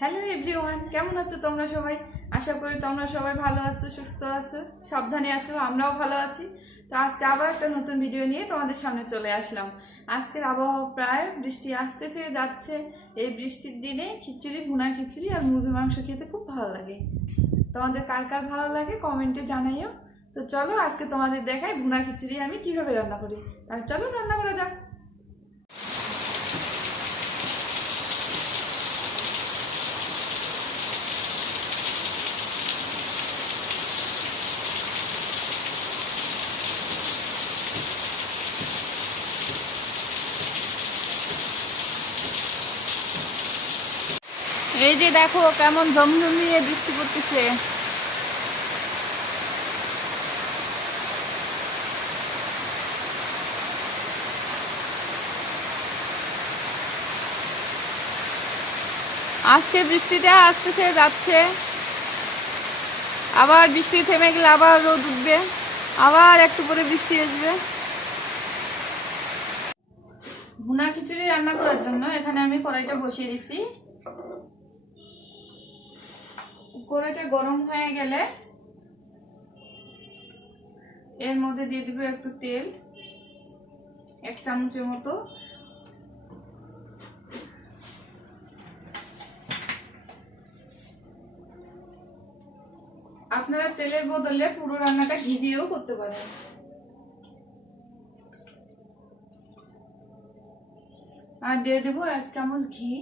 Hello everyone, কেমন আছো তোমরা সবাই? আশা করি তোমরা সবাই ভালো আছো, সুস্থ আছো, সাবধানে আছো। আমরাও ভালো আছি। তো আজকে আবার একটা নতুন ভিডিও নিয়ে তোমাদের সামনে চলে আসলাম। আজকের আবহাওয়া প্রায় বৃষ্টি আসতেছে যাচ্ছে। এই বৃষ্টির দিনে খিচুড়ি, ভুনা খিচুড়ি আর মুরগির মাংস খেতে খুব ভালো লাগে। তোমাদের কার কার ভালো লাগে কমেন্টে জানাইও। তো চলো আজকে তোমাদের দেখাই ভুনা খিচুড়ি আমি কিভাবে রান্না করি। আর চলো রান্না করা যাক। এই যে দেখো কেমন ঝমঝমিয়ে বৃষ্টি পড়তেছে। আজকে বৃষ্টিটা আসতেছে যাচ্ছে, আবার বৃষ্টি থেমে গেলে আবার রোদ উঠবে, আবার একটু পরে বৃষ্টি আসবে। ভুনা খিচুড়ি রান্না করার জন্য এখানে আমি কড়াইটা বসিয়ে দিছি। কড়াইটা গরম হয়ে গেলে এর মধ্যে দিয়ে দিব একটু তেল, 1 চামচের মতো। আপনারা তেলের বদলে পুরো রান্নাটা ঘি দিয়েও করতে পারেন। আর দিয়ে দেবো 1 চামচ ঘি।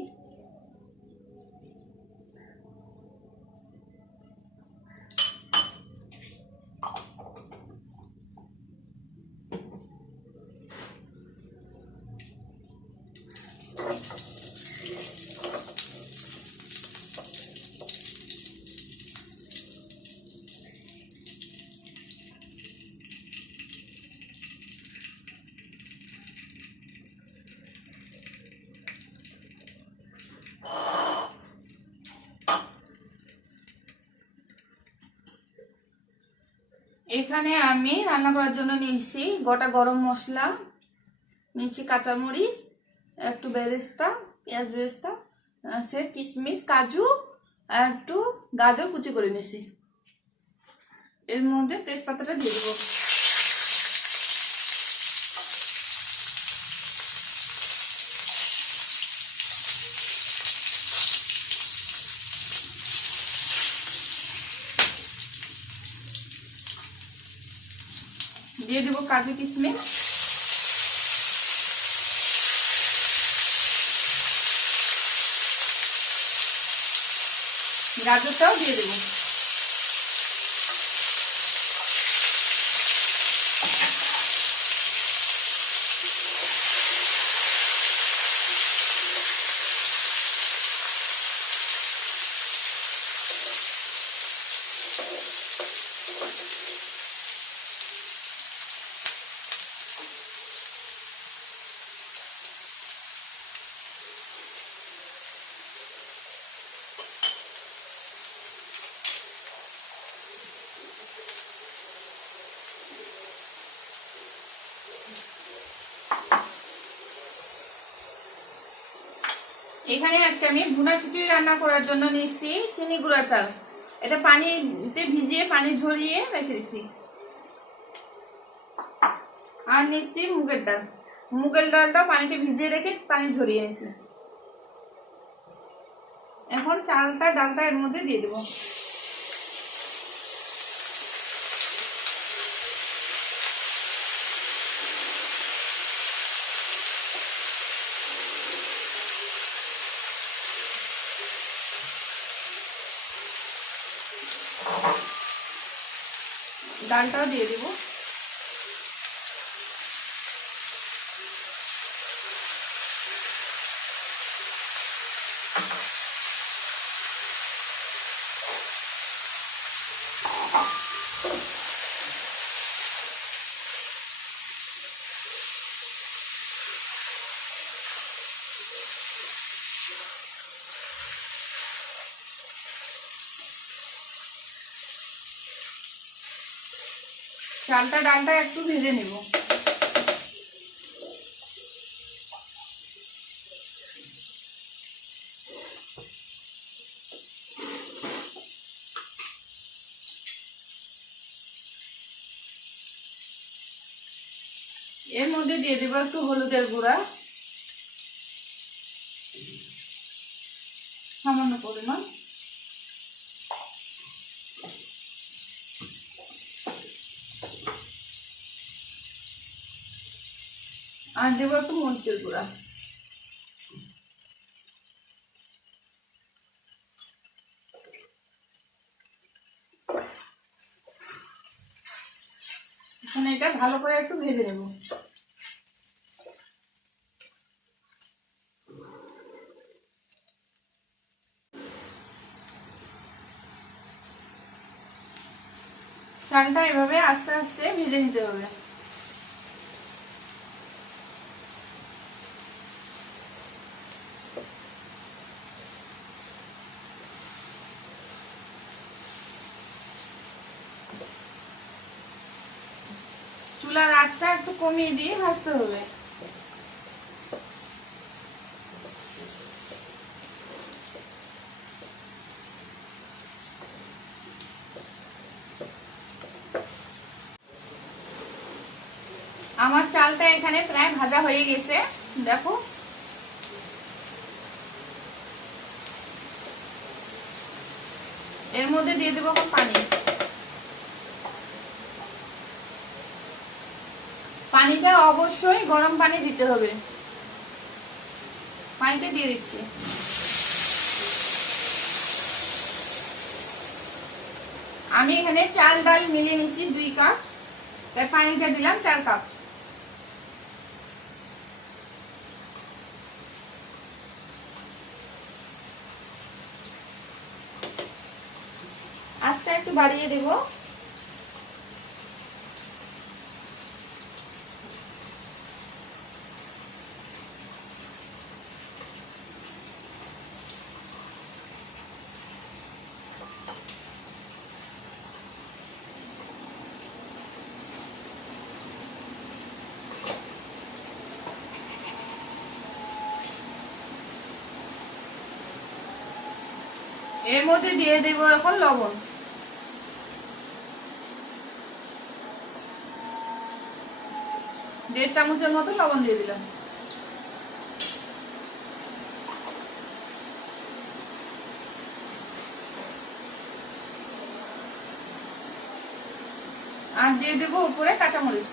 এখানে আমি রান্না করার জন্য নিয়েছি গোটা গরম মশলা, নিয়েছি কাঁচামরিচ, একটু বেরেস্তা, পেঁয়াজ বেরেস্তা আছে, কিশমিশ, কাজু আর একটু গাজর কুচি করে নিয়েছি। এর মধ্যে তেজপাতাটা দিয়ে দেবো। দিয়ে দেবো কাজু কিশমিশ, গাজরটাও দিয়ে দেবো। এখানে আজকে আমি ভুনা খিচুড়ি রান্না করার জন্য নিয়েছি চিনি গুঁড়া চাল। এটা পানিতে ভিজিয়ে পানি ঝরিয়ে রেখে দিচ্ছি। আর নিচ্ছি মুগের ডাল। মুগের ডালটাও পানিতে ভিজিয়ে রেখে পানি ঝরিয়ে নিয়েছি। এখন চালটা ডালটা এর মধ্যে দিয়ে দেবো। ডালটাও দিয়ে দেবো। চালটা ডালটা একটু ভেজে নেব। এর মধ্যে দিয়ে দেব একটু হলুদের গুঁড়া, সামান্য পরিমাণ, আর দেব একটু মরিচের গুঁড়া। এখন এটা ভালো করে একটু ভেজে নেব। চালটা এভাবে আস্তে আস্তে ভেজে নিতে হবে। চুলার আঁচটা একটু কমিয়ে দিয়ে ভাজতে হবে। আমার চালটা এখানে প্রায় ভাজা হয়ে গেছে, দেখো। এর মধ্যে দিয়ে দেবো পানি। পানিটা অবশ্যই গরম পানি দিতে হবে। পানিটা দিয়ে দিচ্ছি। আমি এখানে চাল ডাল মিলিয়ে নিচ্ছি 2 কাপ, তাই পানিটা দিলাম 4 কাপ। আঁচটা একটু বাড়িয়ে দেব। এর মধ্যে দিয়ে দেব এখন লবণ। দেড় চামচের মতো লবণ দিয়ে দিলাম। আর দিয়ে দেব উপরে কাঁচামরিচ।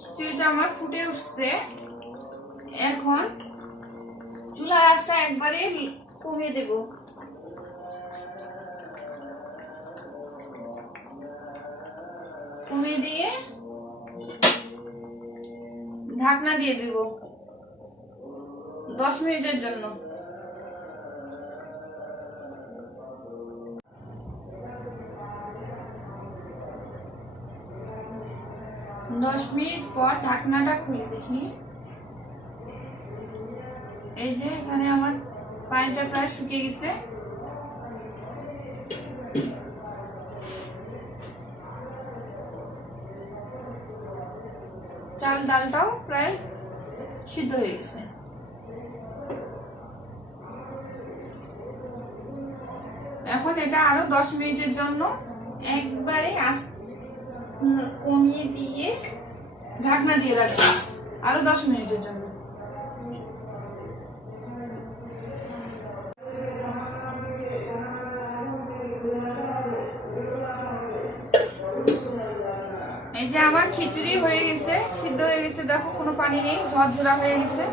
খিচুড়িটা আমার ফুটে উঠছে। এখন চুলার আঁচটা একবারে কমিয়ে দেব। কমিয়ে দিয়ে ঢাকনা দিয়ে দেব 10 মিনিটের জন্য। 10 মিনিট পর ঢাকনাটা খুলে দেখি। এই যে এখানে আমার পানিটা প্রায় শুকিয়ে গেছে। চাল ডালটাও প্রায় সিদ্ধ হয়ে গেছে। এখন এটা আরো 10 মিনিটের জন্য একবারে কমিয়ে দিয়ে ঢাকনা দিয়ে রাখবো আরো 10 মিনিটের জন্য। এই যে আমার খিচুড়ি হয়ে গেছে, সিদ্ধ হয়ে গেছে, দেখো কোনো পানি নেই, ঝরঝরা হয়ে গেছে।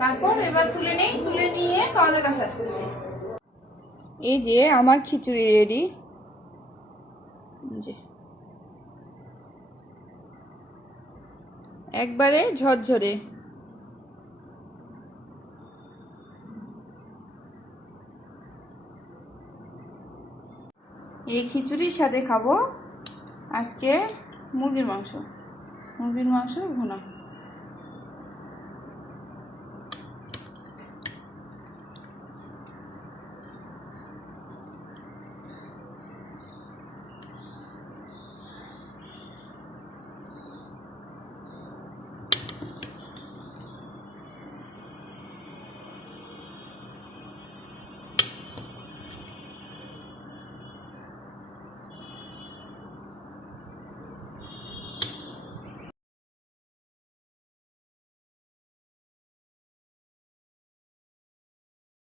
তারপর এবার তুলে নেই, তুলে নিয়ে তোমাদের কাছে আসতেছি। এই যে আমার খিচুড়ি রেডি। একবারে ঝরঝরে। এই খিচুড়ির সাথে খাবো আজকে মুরগির মাংস ভুনা।